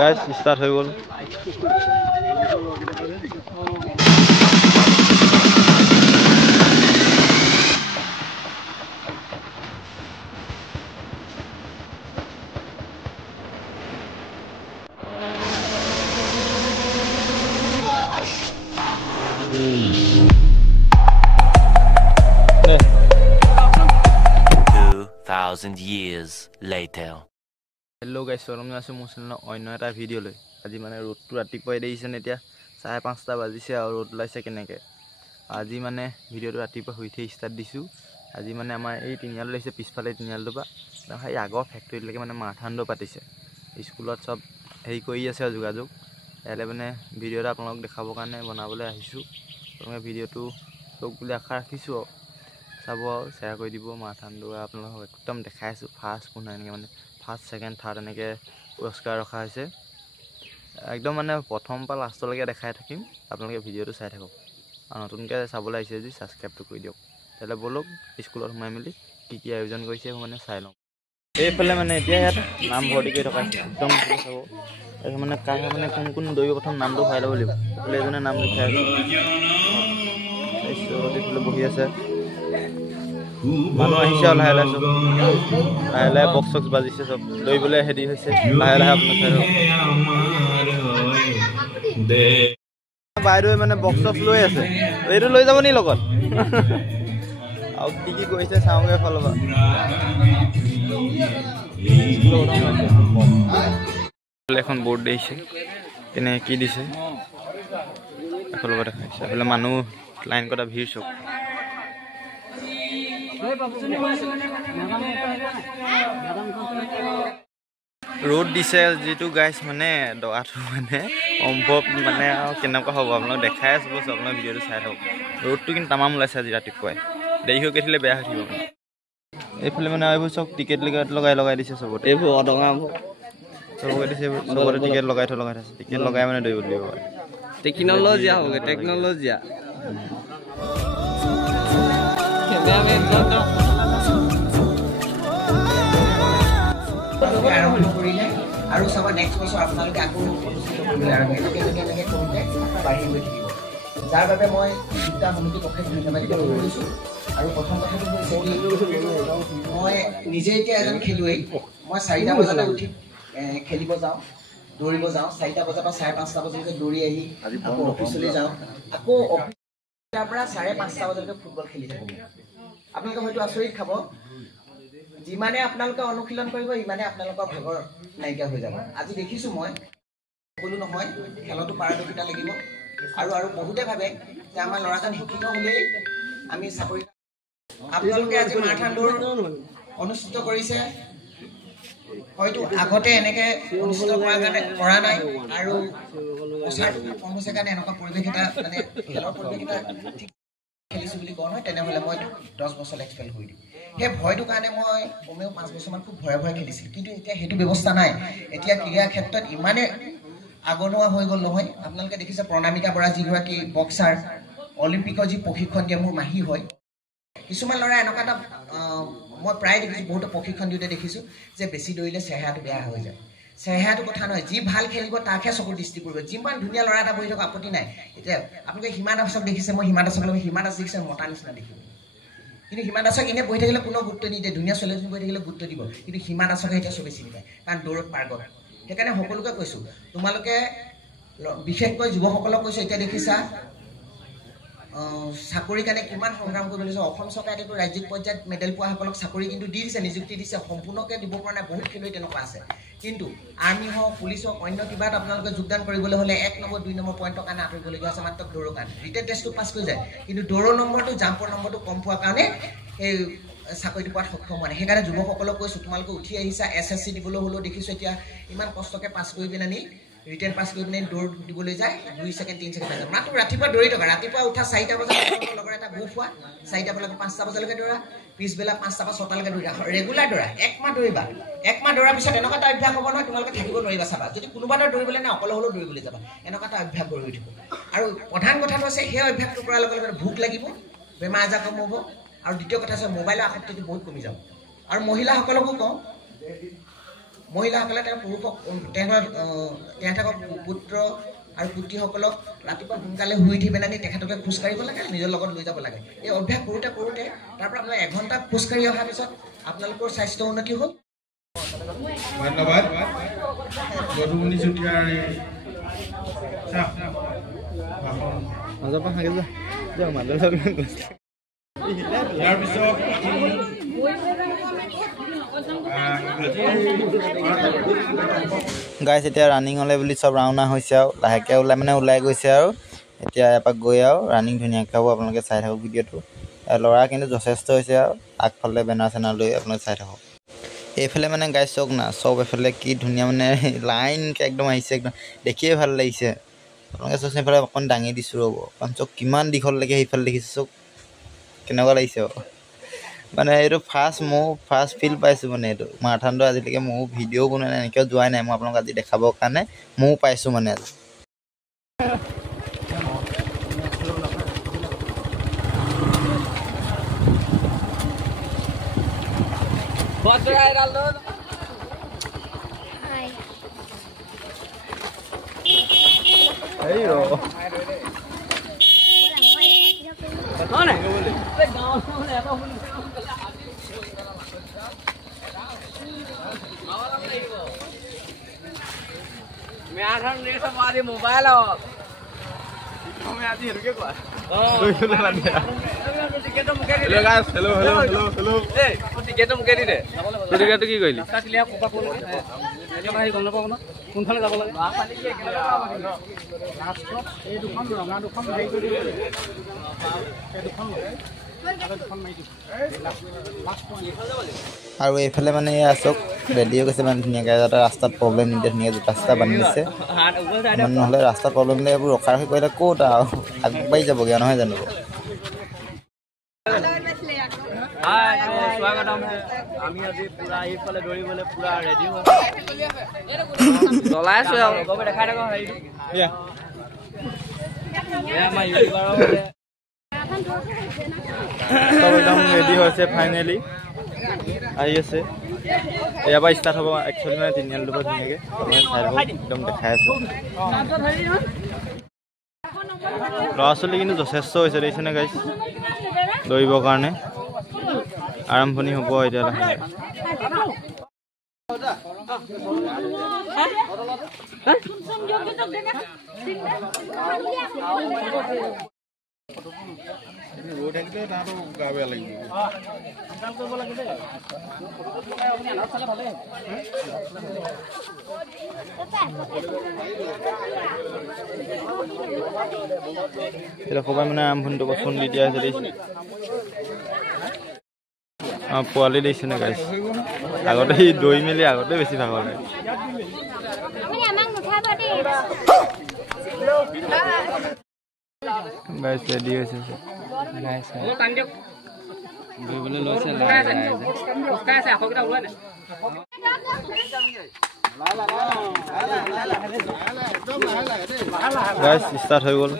Guys start হয়ে গেল years later. Hello guys, welcome to my channel. অন্য এটা ভিডিও লৈ আজি মানে ৰ'দটো ৰাতিপুৱাই দেইছে নে এতিয়া 5:30 বাজিছে আৰু ৰ'দ লাইছে কেনেকে আজি মানে ভিডিওটো ৰাতিপুৱা হৈতে ষ্টাৰ্ট দিছো আজি মানে আমাৰ এই তিনিআলি লৈছে পিছফালে তিনিআলিটো পা এই আগৰ ফ্যাক্টৰীলৈকে মানে মাৰাথান পাতিছে স্কুলত সব হেই কৰি আছে যোগাযোগ এলে মানে ভিডিওটা আপোনালোক দেখাবৰ কাৰণে বনাবলৈ আহিছো আপোনালোকে ভিডিওটো লোক বুলি আশা ৰাখিছো চাব শেয়াৰ কৰি দিব মাৰাথানটো আপোনালোকক একদম দেখাইছো ফাৰ্ষ্ট কোন এনেকে মানে ফাৰ্ষ্ট সেকেন্ড থাৰ্ড এনেকে পুৰস্কাৰ ৰখা হৈছে একদম মানে প্ৰথম পা লাষ্টলৈকে দেখাই থাকিম আপোনালোকে ভিডিওটো চাই থাকক আৰু নতুনকৈ চাবলৈ আহিছে যদি সাবস্ক্ৰাইবটো কৰি দিয়ক তেলে বলক স্কুলত সোমাই মেলি কি আয়োজন কৰিছে মানে চাই লওঁ এইফালে মানে এতিয়া ইয়াত নাম ভৰ্তি কৰি থকা একদম চাব এই মানে কাহ মানে কোন দৈব প্ৰথম নামটো ফাই ল'ব লাগিব এইফালে এজনে নাম লিখাই আছে এইফালে বহি আছে মানুহ আহিছে লাহে লাহে সব লাহে লাহে বক্স চক্স বাজিছে সব দৌৰিবলৈ হেৰি হৈছে লাহে লাহে আপোনাৰ বাইদেউ মানে বক্স চক্স লৈ আছে এইটো লৈ যাব নি লগত আৰু কি কৰিছে চাওঁগে ফলবা এখন বোৰ্ড দিছে কেনে কি দিছে ফলবা দেখাইছে এফালে মানুহ লাইন কটা ভিৰ চব रोड दिसे जेतु गाइस माने दगाটো মানে সম্ভৱ মানে কেনেকুৱা হ'ব আপোনাক দেখাই আছো বস আপোনাৰ ভিডিওটো চাই থাকক रोडটো কিন্তু তামাম ওলাইছে আজি ৰাতিপুৱাই দেৰি হৈ গৈছিলে বেয়া হৈ থাকিব এইফালে মানে এইবোৰ চব টিকেট লগাই দিছে সবতে এইবোৰ অডঙা সবতে দিছে সবতে টিকেট লগাই থৈছে টিকেট লগাই মানে দৌৰিব লাগিব টেকনলজি হবে টেকনলজি আৰু সব নেক্সট বছৰ আপোনালোকে আকৌ অনুষ্ঠিত কৰিব আৰু এনেকে কৰোঁতে বাঢ়ি গৈ থাকিব যাৰ বাবে মই দুটা সমিতি পক্ষে ধন্যবাদ জ্ঞাপন কৰিছো আৰু প্ৰথম কথাটো হৈছে মই নিজে এতিয়া এজন খেলুৱৈ মই 4টা বজাতে উঠি খেলিব যাওঁ দৌৰিব যাওঁ 4টা বজাৰ পৰা 5:30 বজালৈকে দৌৰি আহি আকৌ অফিচলৈ যাওঁ আকৌ তাৰ পৰা 5:30 বজালৈকে ফুটবল খেলি থাকোঁ আপোনালোকে হয়তো আচৰিত খাব যিমানে আপোনালোকে অনুশীলন কৰিব ইমানে আপোনালোকৰ ভাগৰ নাইকিয়া হৈ যাব আজি দেখিছো মই সকলো নহয় খেলতো পাৰদৰ্শিতা লাগিব আৰু বহুতে ভাবে যে আমাৰ ল'ৰাজন শিক্ষিত হ'লেই আমি চাকৰি আপোনালোকে আজি মাৰাথান দৌৰ অনুষ্ঠিত কৰিছে হয়তো আগতে এনেকে অনুষ্ঠিত কৰা নাই আৰু প্ৰচাৰটো কম হৈছে কাৰণে এনেকুৱা পৰিৱেশ এটা মানে খেলৰ পৰিৱেশ এটা ঠিক খেলিছো বুলি কোৱা নহয় তেনেহ'লে মই 10 বছৰ এক্সপেল কৰি দিম সেই ভয়টো কাৰণে মই কমেও 5 বছৰমান খুব ভয় খেলিছিল কিন্তু এতিয়া সেইটো ব্যৱস্থা নাই এতিয়া ক্ৰীড়া ক্ষেত্ৰত ইমানে আগনোৱা হৈ গ'ল নহয় আপোনালোকে দেখিছে প্ৰণামিকা বৰা যিগৰাকী বক্সাৰ অলিম্পিকৰ যি প্ৰশিক্ষণ দিয়ে মোৰ মাহী হয় কিছুমান ল'ৰা এনেকুৱা এটা মই প্ৰায় দেখিছোঁ বহুতো প্ৰশিক্ষণ দিওঁতে দেখিছোঁ যে বেছি দৌৰিলে চেহেৰাটো বেয়া হৈ যায় চেহেৰাটো কথা নহয় যি ভাল খেলিব তাকহে চকুৰ দৃষ্টি পৰিব যিমান ধুনীয়া ল'ৰা এটা বহি থকা আপত্তি নাই এতিয়া আপোনালোকে হিমা দাসক দেখিছে মই হিমা দাসক দেখিছে মতা নিচিনা দেখিব কিন্তু হিমা দাসক এনে বহি থাকিলে কোনো গুৰুত্ব নিদিয়ে ধুনীয়া ছোৱালীজনী বহি থাকিলে গুৰুত্ব দিব কিন্তু হিমা দাসকে এতিয়া চবেই চিনি পায় কাৰণ দৌৰত পাৰ্গত সেইকাৰণে সকলোকে কৈছোঁ তোমালোকে বিশেষকৈ যুৱকসকলক কৈছোঁ এতিয়া দেখিছা চাকৰিৰ কাৰণে কিমান সংগ্ৰাম কৰিব লাগিছে অসম চৰকাৰে ৰাজ্যিক পৰ্যায়ত মেডেল পোৱাসকলক চাকৰি কিন্তু দি দিছে নিযুক্তি দিছে সম্পূৰ্ণকৈ দিব পৰা নাই বহুত খেলুৱৈ তেনেকুৱা আছে কিন্তু আৰ্মি হওক পুলিচ হওক অন্য কিবাত আপোনালোকে যোগদান কৰিবলৈ হ'লে 1 নম্বৰ 2 নম্বৰ পইণ্টৰ কাৰণে আঁতৰিবলগীয়া আছে মাত্ৰ দৌৰৰ কাৰণে ৰিটেন টেষ্টটো পাছ কৰি যায় কিন্তু দৌৰৰ নম্বৰটো জাম্পৰ নম্বৰটো কম পোৱাৰ কাৰণে এই চাকৰিটো পোৱাত সক্ষম হোৱা নাই সেইকাৰণে যুৱকসকলক কৈছোঁ তোমালোকে উঠি আহিছা SSC দিবলৈ হ'লেও দেখিছোঁ এতিয়া ইমান কষ্টকৈ পাছ কৰি পিনে নি ৰিটেন পাছ কৰি পিনে দৌৰ দিবলৈ যায় 2 ছেকেণ্ড 3 ছেকেণ্ড যায় মাত্ৰ ৰাতিপুৱা দৌৰি থকা ৰাতিপুৱা উঠা 4টা বজাত লগৰ এটা গ্ৰুপ হোৱা 4টা পৰা 5টা বজালৈকে দৌৰা পিছবেলা 5টা পৰা 6টালৈকে দৌৰা ৰেগুলাৰ দৌৰা 1 মাহ দৌৰিবা 1 মাহ দৌৰাৰ পিছত এনেকুৱা এটা অভ্যাস হ'ব নহয় তোমালোকে থাকিব নোৱাৰিবা চাবা যদি কোনোবা এটা দৌৰিবলৈ না অকলে হ'লেও দৌৰিবলৈ যাবা এনেকুৱা এটা অভ্যাস গঢ়ি উঠিব আৰু প্ৰধান কথাটো হৈছে সেই অভ্যাসটো কৰাৰ লগে লগে ভোক লাগিব বেমাৰ আজাৰ কম হ'ব আৰু দ্বিতীয় কথা হৈছে মোবাইলৰ আসক্তিটো বহুত কমি যাব আৰু মহিলাসকলকো কওঁ মহিলাসকলে তেখেতক পুত্ৰ আৰু পুত্ৰীসকলক ৰাতিপুৱা সোনকালে শুই উঠি পেলাই তেখেতকে খোজকাঢ়িব লাগে নিজৰ লগত লৈ যাব লাগে এই অভ্যাস কৰোঁতে তাৰ পৰা আপোনাৰ 1 ঘণ্টা খোজকাঢ়ি অহাৰ পিছত আপোনালোকৰ স্বাস্থ্য উন্নতি হ'ল ধন্যবাদ যদুমণি চুতীয়াৰ ইয়াৰ পিছত গাইছ এতিয়া ৰানিঙলৈ বুলি চব ৰাওনা হৈছে আৰু লাহেকৈ ওলাই গৈছে আৰু এতিয়া এপাক গৈ আৰু ৰানিং ধুনীয়াকৈ হ'ব আপোনালোকে চাই থাকক ভিডিঅ'টো ল'ৰা কিন্তু যথেষ্ট হৈছে আৰু আগফালে বেনাৰ চেনাৰ লৈ আপোনালোকে চাই থাকক এইফালে মানে গাইছ চক না চব এফালে কি ধুনীয়া মানে লাইনকৈ একদম আহিছে একদম দেখিয়ে ভাল লাগিছে আপোনালোকে চকচোন এইফালে অকণ দাঙি দিছোঁ ৰ'ব কাৰণ চক কিমান দীঘললৈকে সেইফালে দেখিছোঁ চক কেনেকুৱা লাগিছে মানে এইটো ফাৰ্ষ্ট ফিল পাইছোঁ মানে এইটো মাৰাথনটো আজিলৈকে ময়ো ভিডিঅ' বনোৱা নাই এনেকৈও যোৱাই নাই মই আপোনালোকক আজি দেখাবৰ কাৰণে ময়ো পাইছোঁ মানে আজি मोबाइल কোনফালে যাব লাগে আৰু এইফালে মানে এয়া চক ৰেডি হৈ গৈছে মানে ধুনীয়াকৈ যাতে ৰাস্তাত প্ৰব্লেম নিদিয়ে ধুনীয়াকৈ জোতা চোতা বান্ধি দিছে নহ'লে ৰাস্তাত প্ৰব্লেম দিলে এইবোৰ ৰখা ৰখি কৰিলে ক'ত আৰু আগবাঢ়ি যাবগৈ নহয় জানো स्वागतम है আমি আজি পুৰা এইফালে দৌৰিবলৈ পুৰা ৰেডি হৈ চলাই আছো আৰু গবে দেখাই থাকক হেৰি ইয়া আমাৰ ইউটিউবাৰৰ চব একদম ৰেডি হৈছে ফাইনেলি আহি আছে ইয়াৰ পৰা ষ্টাৰ্ট হ'ব একচুৱেলি মানে তিনিআলিটোৰ পৰা ধুনীয়াকৈ চাই থাকক একদম দেখাই আছে ল'ৰা ছোৱালী কিন্তু যথেষ্ট হৈছে দেখিছেনে গাইছ দৌৰিবৰ কাৰণে আৰম্ভণি হ'ব এতিয়া লাহে এতিয়া সবাই মানে আৰম্ভণিটো পচন্দ দি দিয়া হৈছে দেখিছে পোৱালি দিছেনে গাইছ আগতে সি দৌৰি মেলি আগতে বেছি ভাগৰ লাগে গাইছ ৰেডি হৈছে গাইছ ষ্টাৰ্ট হৈ গ'ল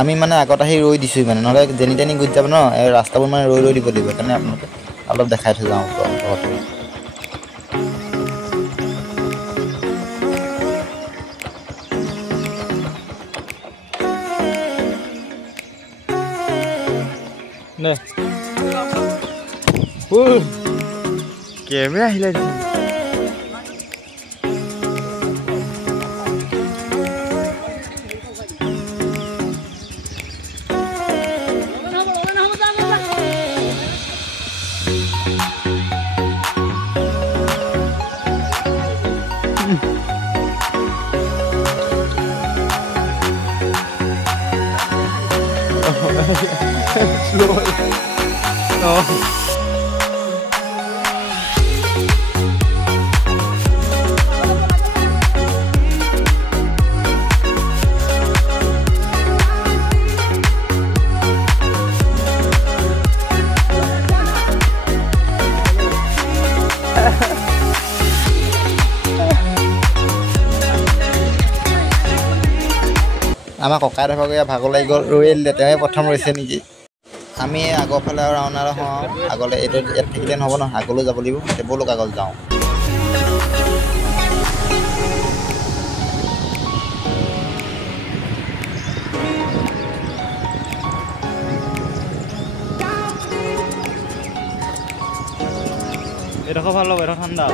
আমি মানে আগত আহি ৰৈ দিছোঁ মানে নহ'লে যেনি তেনি গুচি যাব ন এই ৰাস্তাবোৰ মানে ৰৈ দিব লাগিব সেইকাৰণে আপোনালোকে অলপ দেখাই থৈ যাওঁ কেমেৰা আহিলে আমাৰ ককাই ভাগৰ ভাগৰ লাগি গ'ল ৰৈ দিলে তেওঁৱে প্ৰথম ৰৈছে নেকি আমি আগৰ ফালে ৰাওনা হওঁ আগলৈ এইটো ইয়াত থাকিলে নহ'ব নহয় আগলৈ যাব লাগিব ব'লক আগলৈ যাওঁ এডোখৰ ভাল হ'ব এডোখৰ ঠাণ্ডা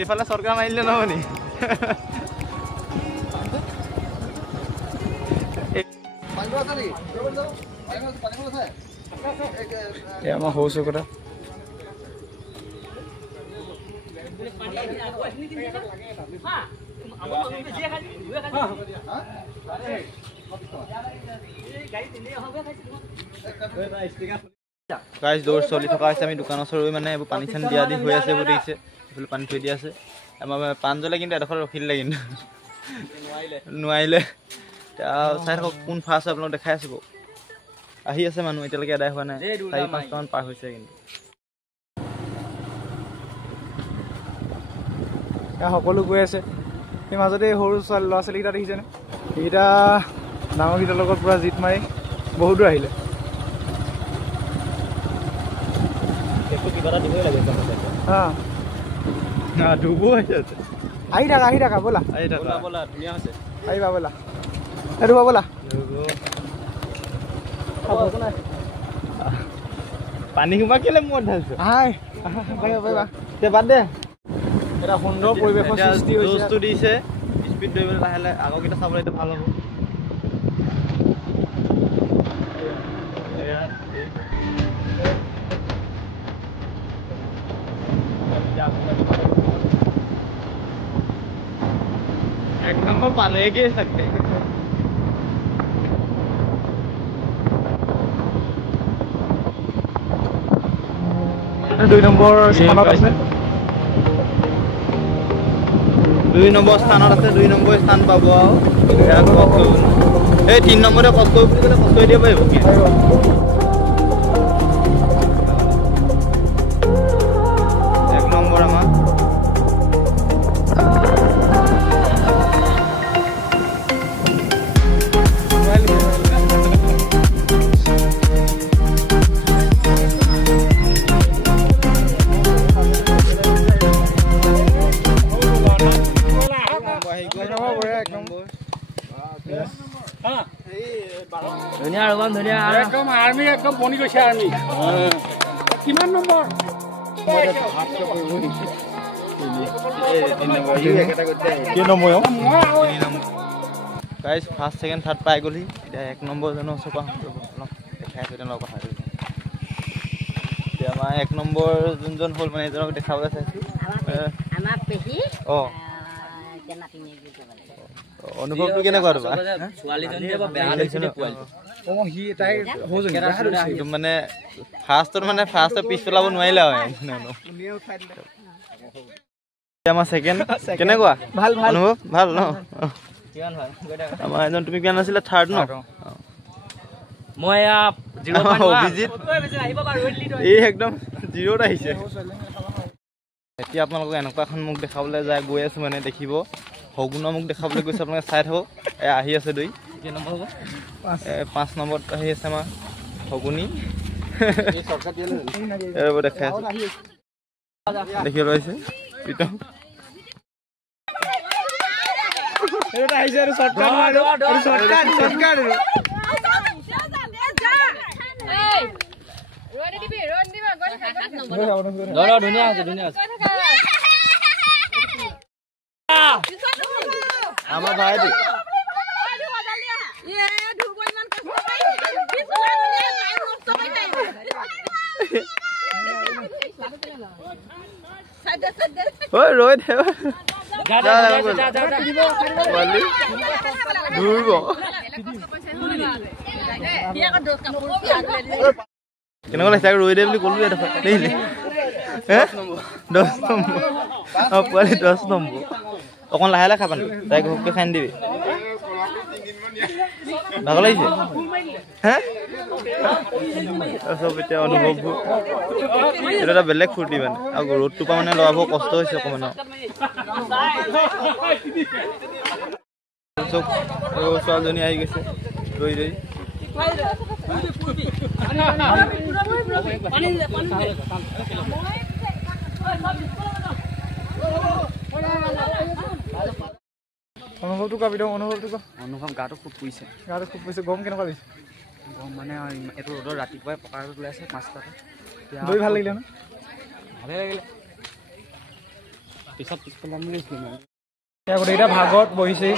এইফালে চৰকাৰ মাৰিলে নহ'ব নি আমাৰ সৰু চকুটা গাইজ দৌৰ চলি থকা হৈছে আমি দোকানৰ ওচৰত মানে এইবোৰ পানী চানী দিয়া দি হৈ আছে এইবোৰ দেখিছে এইফালে পানী থৈ দিয়া আছে আমাৰ পাণ জ্বলে কিন্তু এডোখৰ ৰখি দিলে কিন্তু নোৱাৰিলে চাই থাকক কোন ফাৰ্ষ্ট হয় আপোনালোক দেখাই আছোঁ আহি আছে মানুহ এতিয়ালৈকে আদায় হোৱা নাই 4-5টামান পাৰ হৈছে কিন্তু সকলো গৈ আছে সেই মাজতে সৰু ল'ৰা ছোৱালীকেইটা দেখিছেনে সেইকেইটা ডাঙৰকেইটাৰ লগত পূৰা জিত মাৰি বহুত দূৰ আহিলে আহি থাকা ব'লা ধুনীয়া হৈছে আহিবা ব'লা এইটো ব'লা পানী সোমা কেলে মূৰত ঢালিছো বাদ দে এটা সুন্দৰ পৰিৱেশৰ সৃষ্টি হৈছে দিছে স্পীড দৌৰিবলৈ লাহে লাহে আগৰকেইটা চাবলৈ এইটো ভাল হ'ব एक नंबर पालेंगे सकते 2 নম্বৰ স্থানত আছে 2 নম্বৰ স্থানত আছে 2 নম্বৰ স্থান পাব আৰু এই 3 নম্বৰে কষ্ট কৰি কষ্ট দিব পাৰিব কি 1 নম্বৰ আমাৰ একদম আৰ্মি একদম বনি গৈছে আৰ্মি কিমান number guys first second third পাই গ'লি এতিয়া 1 নম্বৰ জানো চপা দেখাই আছে তেওঁলোকৰ কথা এতিয়া আমাৰ 1 নম্বৰ যোনজন হ'ল মানে এজনক দেখাবলৈ চাইছোঁ অনুভৱটো কেনেকুৱা তোমাৰ মানে ফাৰ্ষ্টত মানে ফাৰ্ষ্টত পিছ পেলাব নোৱাৰিলে আৰু আমাৰ ছেকেণ্ড কেনেকুৱা ভাল ভাল অনুভৱ ভাল ন আমাৰ এজন তুমি কিমান আছিলে থাৰ্ড ন মই অভিজিত এই একদম জিৰ'ত আহিছে এতিয়া আপোনালোকক এনেকুৱা এখন মোক দেখাবলৈ যায় গৈ আছোঁ মানে দেখিব শগুনৰ মোক দেখাবলৈ গৈছে আপোনালোকে চাই থাকক আহি আছে দৈ 5 নম্বৰত আহি আছে আমাৰ শগুনি দেখাই আছে দেখিব পাইছে প্ৰীতম আমাৰ ভাইটি ঐ ৰৈ দে কেনেকুৱা লাগিছে ৰৈ দে বুলি ক'লো দেখিলে 10 নম্বৰ পোৱালি 10 নম্বৰ অকণ লাহে লাহে খাবা তাই ঘপকৈ খাই দিবি ভাগৰ লাগিছে হে চব এতিয়া অনুভৱবোৰ এইটো এটা বেলেগ ফূৰ্তি মানে আৰু ৰ'দটোৰ পৰা মানে ল'ৰাবোৰ কষ্ট হৈছে অকণমান চব ছোৱালীজনী আহি গৈছে ৰৈ ৰৈ অনুভৱটো কা বিদং অনুভৱটো কা অনুভৱ গাটো খুব পুইছে গৰম কেনেকুৱা লাগিছে গৰম মানে এইটো ৰ'দৰ ৰাতিপুৱাই পকা ৰ'দ ওলাইছে 5টাতে দৈ ভাল লাগিলে ন ভালে লাগিলে পিছত পিছফালে গৈছিলোঁ গোটেইকেইটা ভাগত বহিছে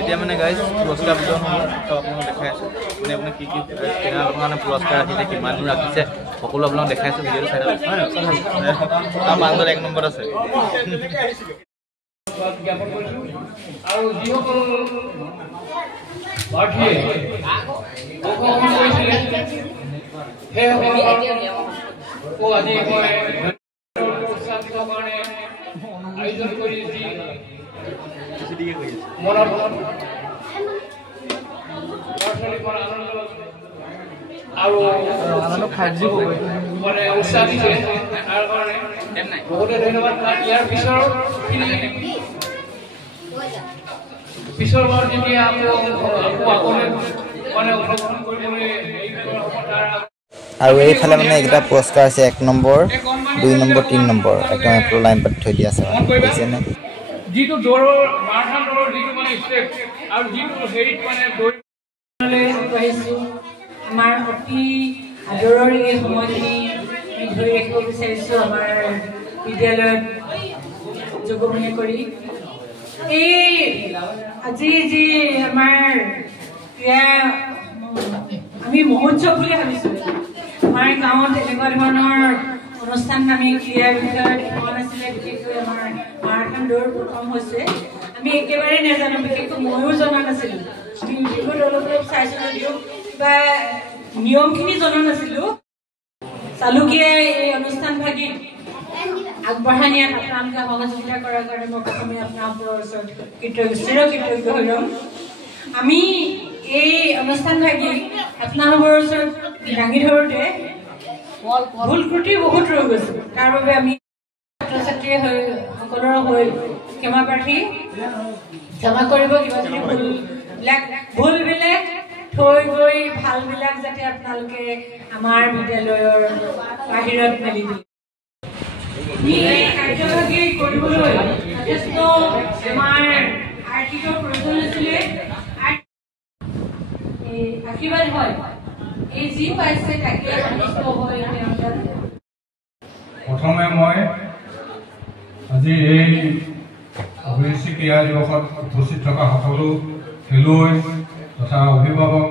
এতিয়া মানে গাইজ পুৰস্কাৰ বিতৰণ আপোনালোক দেখাই আছোঁ মানে আপোনাক কি কি মানে পুৰস্কাৰ ৰাখিছে কিমান দূৰ ৰাখিছে সকলো আপোনালোক দেখাই আছোঁ ভিডিঅ'টো চাই থাকক তাৰ মাজত 1 নম্বৰত আছে আৰু যিসকল পাৰ্টিয়ে অংশগ্ৰহণ কৰিছিলে সেইসকলক আজি মই উৎসাহিত কাৰণে আয়োজন কৰি যি মনত আৰু মানে উৎসাহ দিছে তাৰ কাৰণে বহুতে ধন্যবাদ ইয়াৰ পিছৰ বাৰ যেতিয়া আকৌ মানে উদ্বোধন কৰিবলৈ আৰু এইফালে মানে এইকেইটা পুৰস্কাৰ আছে 1 নম্বৰ 2 নম্বৰ 3 নম্বৰ একদম এপ্ৰ লাইন পাতি থৈ দিয়া আছে বুজিছেনে যিটো দৌৰৰ মাৰাথন দৌৰৰ যিটো মানে ষ্টেপ আৰু যিটো হেৰিত মানে আমাৰ অতি আদৰৰ এই সময়খিনি ধৰি ৰাখিব বিচাৰিছোঁ আমাৰ বিদ্যালয়ত যোগমনি কৰি এই আজি যি আমাৰ ক্ৰীড়া আমি মহোৎসৱ বুলি ভাবিছোঁ আমাৰ গাঁৱত এনেকুৱা ধৰণৰ অনুষ্ঠান আমি ক্ৰীড়াৰ বিষয়ত হোৱা নাছিলে বিশেষকৈ আমাৰ মাৰাথন দৌৰ প্ৰথম হৈছে আমি একেবাৰে নাজানো বিশেষকৈ ময়ো জনা নাছিলোঁ আমি ইউটিউবত অলপ চাইছোঁ যদিও কিবা নিয়মখিনি জনা নাছিলোঁ চালুকীয়ে এই অনুষ্ঠানভাগিক আগবঢ়াই নিয়াত আপোনালোকে সহযোগিতা কৰাৰ কাৰণে মই প্ৰথমে আপোনালোকৰ ওচৰত কৃতজ্ঞ হৈ ৰ'ম আমি এই অনুষ্ঠানভাগিক আপোনালোকৰ ওচৰত দাঙি ধৰোঁতে ভুল ত্ৰুটি বহুত ৰৈ গৈছে তাৰ বাবে আমি ছাত্ৰ ছাত্ৰীয়ে হৈ সকলোৰে হৈ ক্ষমা প্ৰাৰ্থী ক্ষমা কৰিব কিবা যদি ভুলবিলাক থৈ গৈ ভালবিলাক যাতে আপোনালোকে আমাৰ বিদ্যালয়ৰ বাহিৰত মেলি দিয়ে এই কাৰ্যভাগী কৰিবলৈ যথেষ্ট আমাৰ আৰ্থিকৰ প্ৰয়োজন হৈছিলে আশীৰ্বাদ হয় এই যি পাইছে তাকে সন্তুষ্ট হৈ প্ৰথমে মই আজি এই অভিৰুচি ক্ৰীড়া দিৱসত উপস্থিত থকা সকলো খেলুৱৈ তথা অভিভাৱক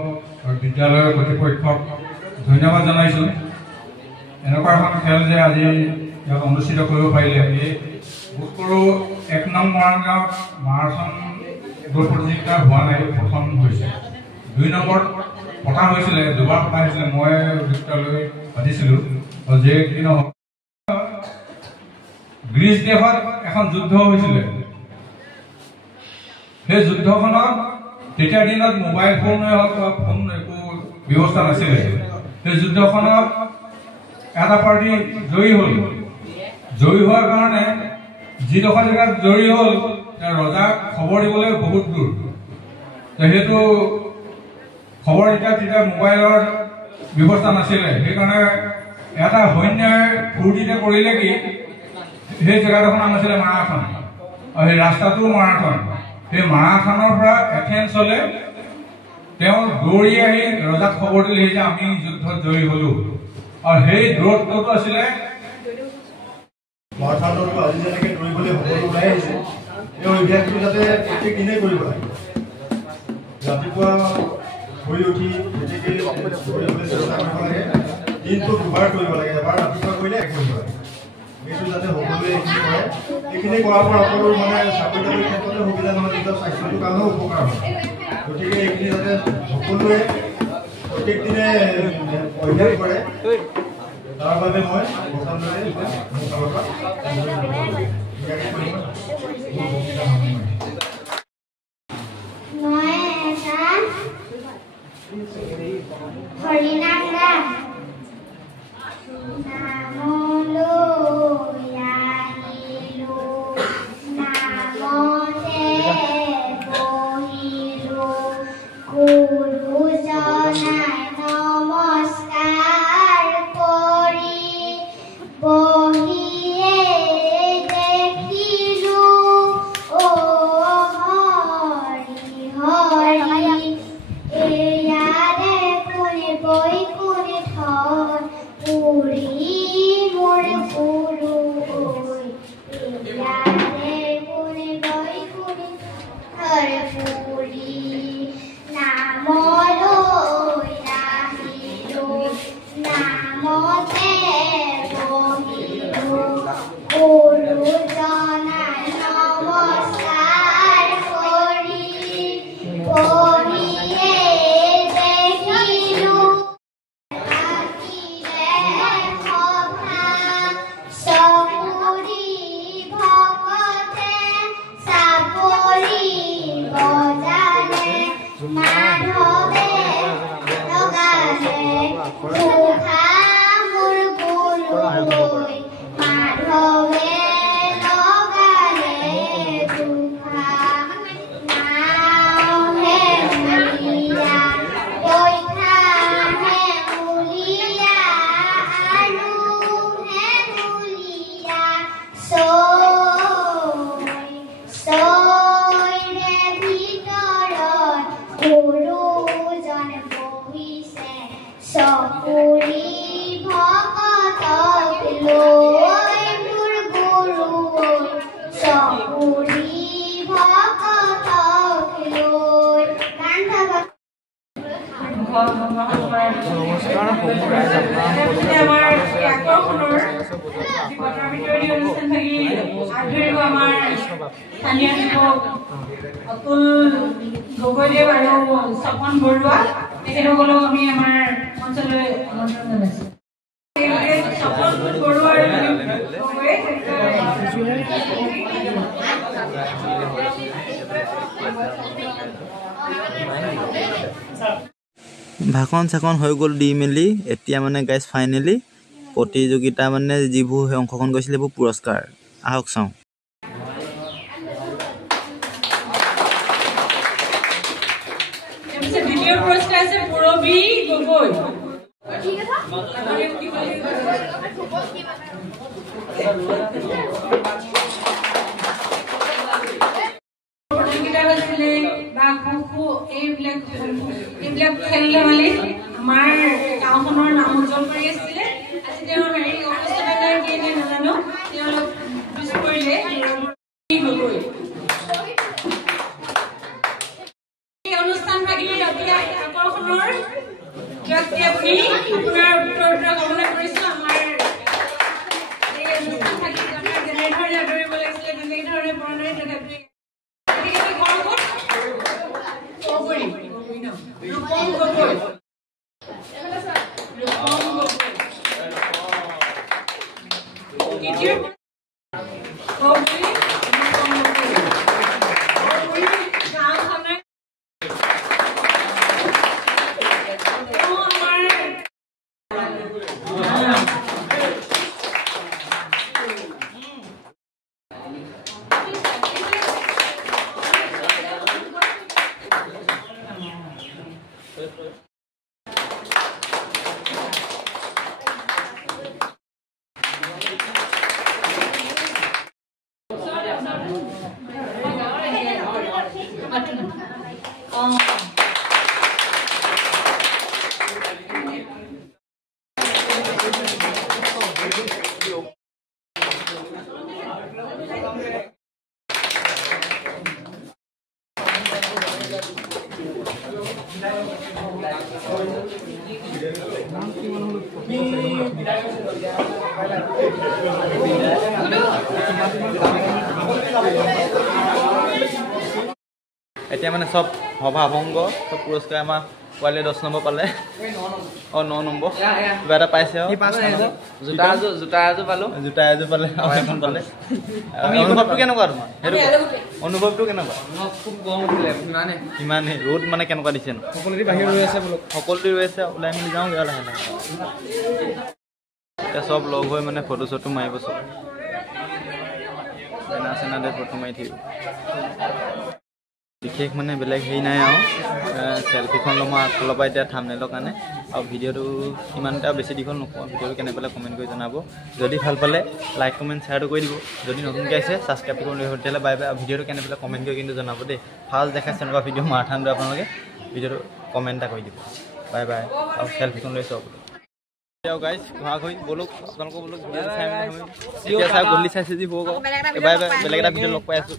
আৰু বিদ্যালয়ৰ কৰ্তৃপক্ষক ধন্যবাদ জনাইছোঁ এনেকুৱা এখন খেল যে আজি ইয়াত অনুষ্ঠিত কৰিব পাৰিলে এই বোধকৰো 1 নং মৰাণগাঁৱত মাৰাথন দৌৰ প্ৰতিযোগিতা হোৱা নাই প্ৰথম হৈছে 2 নম্বৰত পতা হৈছিলে দুবাৰ পতা হৈছিলে মই বিদ্যালয় পাতিছিলোঁ যে কি নহওক গ্ৰীচ দেশত এখন যুদ্ধ হৈছিলে সেই যুদ্ধখনত তেতিয়াৰ দিনত মোবাইল ফোনে হওক বা ফোন একো ব্যৱস্থা নাছিলে সেই যুদ্ধখনত এটা পাৰ্টি জয়ী হ'ল জয়ী হোৱাৰ কাৰণে যিডোখৰ জেগাত জয়ী হ'ল ৰজাক খবৰ দিবলৈ বহুত দূৰ সেইটো খবৰ তেতিয়া মোবাইলৰ ব্যৱস্থা নাছিলে সেইকাৰণে এটা সৈন্যই ফূৰ্তিতে কৰিলে কি সেই জেগাডোখৰ নাম আছিলে মাৰাথন আৰু সেই ৰাস্তাটো মাৰাথন সেই মাৰাথনৰ পৰা এথেন্সলৈ তেওঁ দৌৰি আহি ৰজাক খবৰ দিলে যে আমি যুদ্ধত জয়ী হলো আৰু সেই দূৰত্বটো আছিলে মাৰাথনটো আজি যেনেকৈ দৌৰিবলৈ সকলো ওলাই আহিছে এই অভ্যাসটো যাতে প্ৰত্যেক দিনেই কৰিব লাগে ৰাতিপুৱা শুই উঠি যেনেকৈ দৌৰিবলৈ চেষ্টা কৰিব লাগে দিনটো দুবাৰ কৰিব লাগে এবাৰ ৰাতিপুৱা কৰিলে এক কৰিব লাগে এইটো যাতে সকলোৱে এইখিনি কৰে এইখিনি কৰাৰ পৰা সকলো মানে চাকৰি তাকৰিৰ ক্ষেত্ৰতে সুবিধা নহয় নিজৰ স্বাস্থ্যটোৰ কাৰণেও উপকাৰ হয় গতিকে এইখিনি যাতে সকলোৱে প্ৰত্যেক দিনে অভ্যাস কৰে তাৰ বাবে মই বৰ্তমানলৈ মোৰ ফালৰ পৰা ভাষণ চাখন হৈ গ'ল দি মেলি এতিয়া মানে গাইজ ফাইনেলি প্ৰতিযোগিতা মানে যিবোৰ অংশগ্ৰহণ কৰিছিলে এইবোৰ পুৰস্কাৰ আহক চাওঁ এতিয়া মানে সব সভাভংগ সব পুৰস্কাৰ আমাৰ পোৱালি 10 নম্বৰ পালে 9 নম্বৰ কিবা এটা পাইছে জোতা এযোৰ পালে এখন পালে অনুভৱটো কেনেকুৱা তোমাৰ সেইটো অনুভৱটো কেনেকুৱা খুব গৰম উঠিলে ইমানে ৰ'দ মানে কেনেকুৱা দিছে সকলোৰে বাহিৰ হৈ আছে বোলো সকলোৰে ৰৈ আছে ওলাই মেলি যাওঁ গৈ লাহে লাহে এতিয়া চব লগ হৈ মানে ফটো চটো মাৰিব চব চেনা দে ফটো মাৰি থাকিব বিশেষ মানে বেলেগ হেৰি নাই আৰু চেলফিখন ল'ম আগফালৰ পৰা এতিয়া থাম্বনেইলৰ কাৰণে আৰু ভিডিঅ'টো ইমান এটা বেছি দীঘল নকওঁ ভিডিঅ'টো কেনে পালে কমেণ্ট কৰি জনাব যদি ভাল পালে লাইক কমেণ্ট শ্বেয়াৰটো কৰি দিব যদি নতুনকৈ আহিছে ছাবস্ক্ৰাইব কৰি দিব তেতিয়াহ'লে বাই বাই ভিডিঅ'টো কেনে পালে কমেণ্ট কৰি কিন্তু জনাব দেই ফাৰ্ষ্ট দেখাইছে এনেকুৱা ভিডিঅ' মাৰাথান দিওঁ আপোনালোকে ভিডিঅ'টো কমেণ্ট এটা কৰি দিব বাই বাই আৰু চেলফিখন লৈ চাওক গাইজ ঘূৰা ঘূৰি বলক আপোনালোকৰ বলক এতিয়া চাই গধূলি চাইছে যি হ'ব বাই বাই বেলেগ এটা ভিডিঅ' লগ পাই আছোঁ